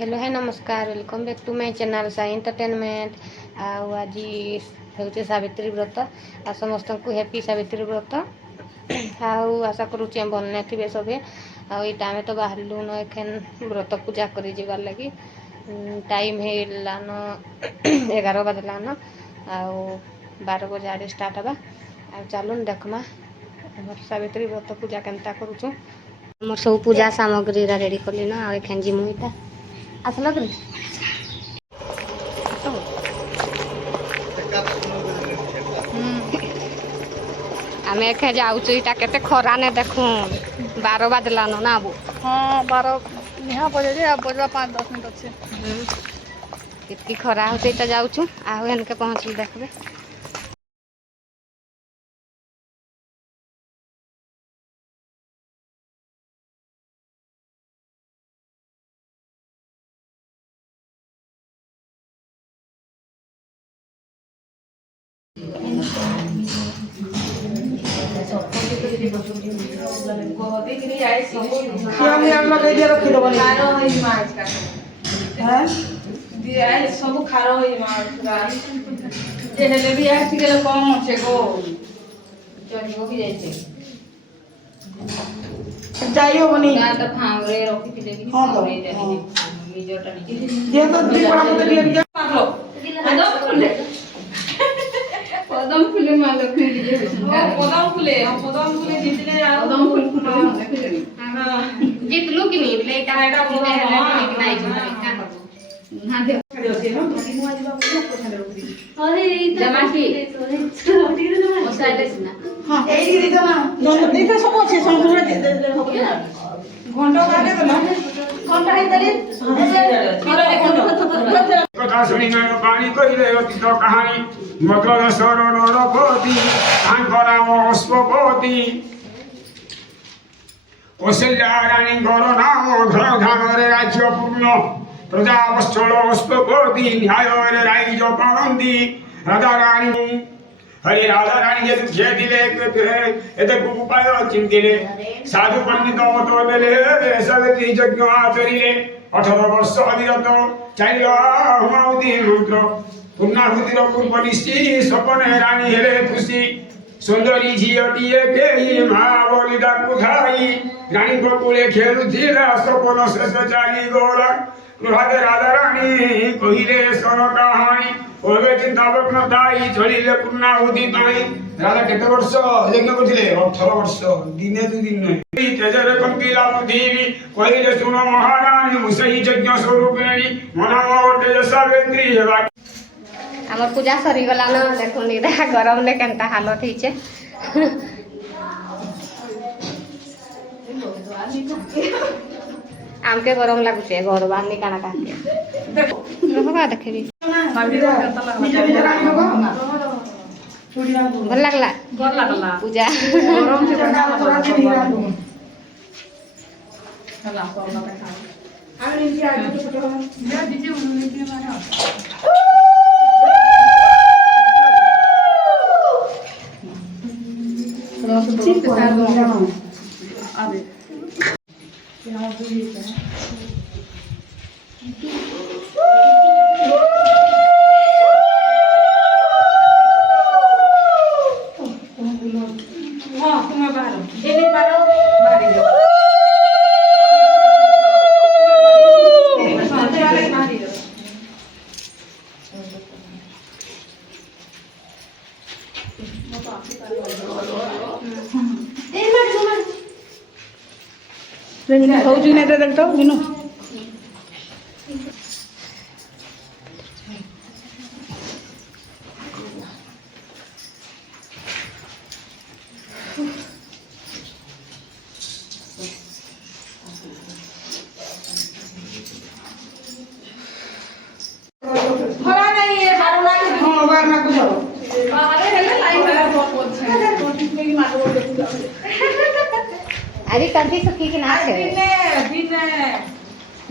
Hello है नमस्कार welcome back to my channel Sai entertainment. आज हूँ सावित्री व्रत आ समस्त को हैप्पी सावित्री व्रत। आशा करुचे भल थे सभी। आईटा आम तो बाहरलु न एखन व्रत पूजा कर जीवार लगी टाइम है 11 बजलान आ 12 बजे आड़े स्टार्ट हवा। चलुन देखमा सावित्री व्रत पूजा केनता करुचु। मोर सब पूजा सामग्री रेडी कली ना एखन जिमु इटा आसल कि आम एखे जाऊँ इटा केते खरा ने देखूँ 12 बजलान ना अब। हाँ 12 निहा बजे अब बजवा 5-10 मिनट अच्छे इतनी खरा होते तो जाऊँ आहन के पहुँचल देखबे। सब खार भी कम अच्छे गो जाइयो बनी तो फांगरे रखिथिले कि फांगरे जानि निजटा जे तो दी बड़ा मत दिया मारलो पदम फुले मारलो फिर जे पदम फुले जीतले पदम फुल फुले हां जीतलु कि नहीं ले काटा बोले है नहीं का करबो हां दे से हम धनी मुआ जीवा को पछाले रखी अरे जमा की ओ साइड से ना हां एई दी जना नन देखा सब আছে संपूर्ण दे दे हो गया घंटा काटे तो ना घंटा ही दले कथा सुनी में पानी कहिले अतीत कहानी मगध शरण नरपति आंकराम अश्वपति कौशल्या रानी गर नाम घर धामरे राज्य पूर्ण प्रजावत्सल अश्वपति न्याय राइज पारंदी राधा रानी हरे राधा रानी जे दुखे दिले एते उपाय चिंतिले साधु पंडित मत देले सावित्री यज्ञ आचरिले 18 वर्ष अविरत चाइल हुमाउदी मंत्र पूर्णाहुतिर पूर्व निश्चि सपने रानी हेले खुशी सुंदरी झियटिए के महाबली डाकु खाई रानी बकुले खेलुथिला सपन शेष चाली गोला राधे राधा रानी कहिले सन कहानी ओबे चिंतावक न दाई चलिले पूर्णाहुति पाई राधा केते वर्ष यज्ञ करथिले 18 वर्ष दिने दु दिन नहीं तेजरे कंपिला पृथ्वी कहिले सुन महारानी मुसई यज्ञ स्वरूपिणी मनामो तेज सावित्री हेबा हमर पूजा सरी गला न देखो नि देखा गरम ने केनता हालत हिचे आमके गरम लागुचे घर बाहर नि काना काके देखो का देखबी भल लागला पूजा गरम से ठंडा पूरा से धीरा हला सोना पे खा आ नीचे आ जो छोटे हो मैं दीजिए नीचे मारा ठीक है अबे यहाँ तो ये है हाँ तुम्हें बाहर ये नहीं पारो बाहर ही जाओ होउजी ने देख तो बिनु भरा नहीं है बार लागे हां बार ना कुछ बाहर है लाइन वाला बहुत है टोटिक में मारो देखो अरे कंठी सुखी कि ना छे दिने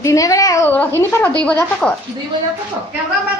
दिने बेले रखिनी पर 2 बजे तक कैमरा में